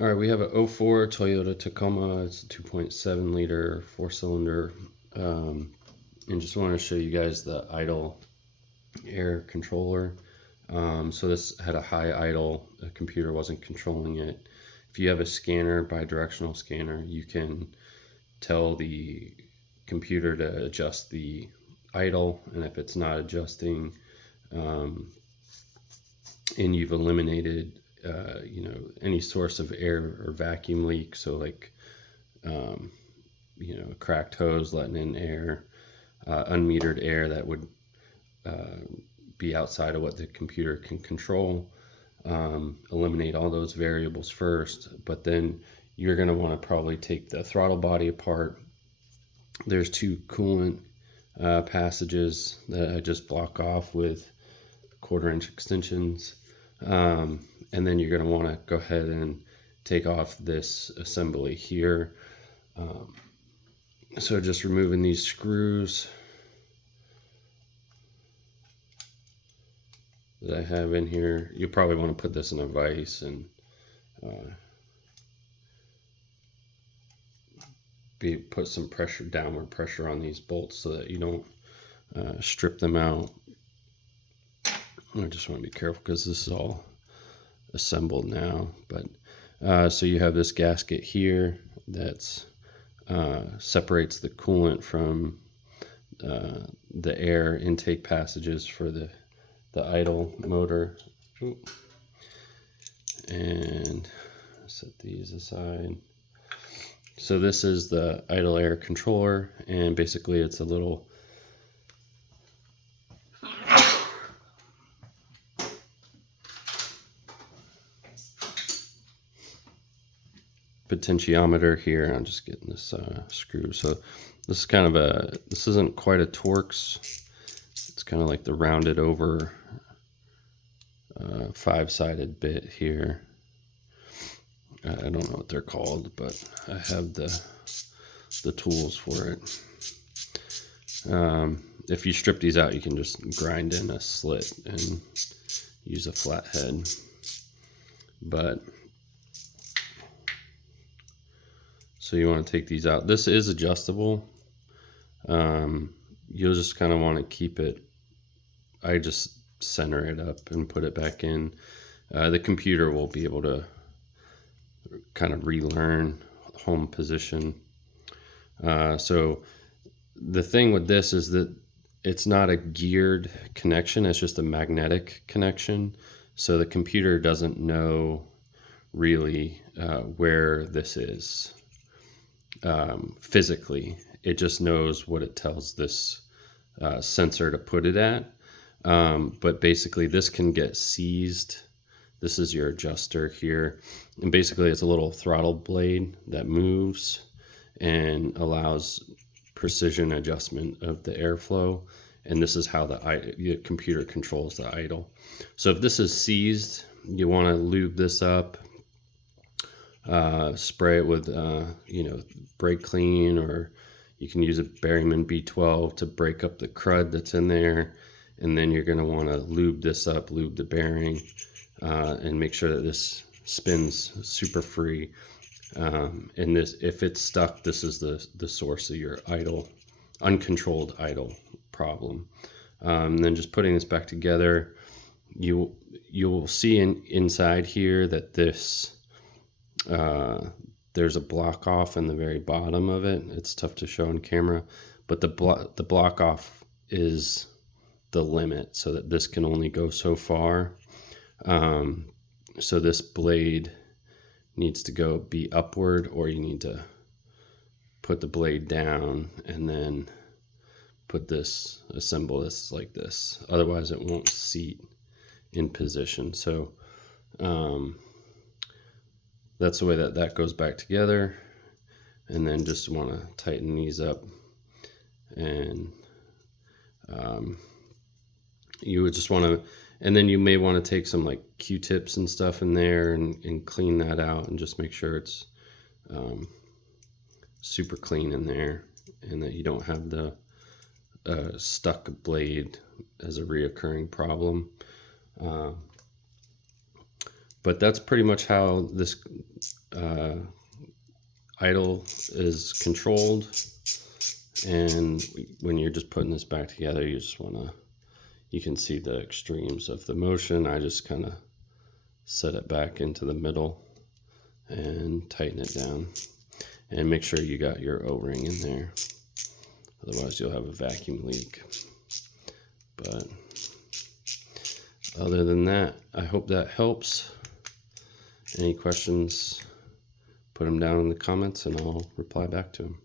All right, we have a '04 Toyota Tacoma. It's a 2.7 liter 4-cylinder. And just want to show you guys the idle air controller. So this had a high idle, the computer wasn't controlling it. If you have a scanner, bidirectional scanner, you can tell the computer to adjust the idle, and if it's not adjusting, and you've eliminated any source of air or vacuum leak, so like a cracked hose letting in air, unmetered air that would be outside of what the computer can control. Eliminate all those variables first, but then you're going to want to probably take the throttle body apart. There's two coolant passages that I just block off with 1/4-inch extensions. And then you're going to want to go ahead and take off this assembly here. So just removing these screws that I have in here. You probably want to put this in a vise and put some pressure, downward pressure on these bolts so that you don't strip them out. I just want to be careful because this is all assembled now. But so you have this gasket here that's separates the coolant from the air intake passages for the idle motor. And set these aside. So this is the idle air controller, and basically it's a little potentiometer here. I'm just getting this screw. So this is kind of this isn't quite a Torx. It's kind of like the rounded over 5-sided bit here. I don't know what they're called, but I have the tools for it. If you strip these out, you can just grind in a slit and use a flathead. But so you want to take these out. This is adjustable. You'll just kind of want to keep it. I just center it up and put it back in. The computer will be able to kind of relearn home position. So the thing with this is that it's not a geared connection, it's just a magnetic connection. So the computer doesn't know really where this is physically. It just knows what it tells this sensor to put it at. But basically this can get seized. This is your adjuster here. And basically it's a little throttle blade that moves and allows precision adjustment of the airflow. And this is how the computer controls the idle. So if this is seized, you want to lube this up, spray it with, brake clean, or you can use a Berryman B12 to break up the crud that's in there. And then you're going to want to lube this up, lube the bearing, and make sure that this spins super free. And this, if it's stuck, this is the source of your idle, uncontrolled idle problem. And then just putting this back together, you will see inside here that this there's a block off in the very bottom of it. It's tough to show on camera, but the block off is the limit, so that this can only go so far. So this blade needs to be upward, or you need to put the blade down and then assemble this like this. Otherwise it won't seat in position. So that's the way that goes back together. And then just want to tighten these up, and you would just want to, and then you may want to take some like Q-tips and stuff in there and clean that out, and just make sure it's super clean in there, and that you don't have the stuck blade as a reoccurring problem. But that's pretty much how this idle is controlled, and when you're just putting this back together, you just want to, you can see the extremes of the motion. I just kind of set it back into the middle and tighten it down, and make sure you got your O-ring in there, otherwise you'll have a vacuum leak. But other than that, I hope that helps. Any questions, put them down in the comments and I'll reply back to them.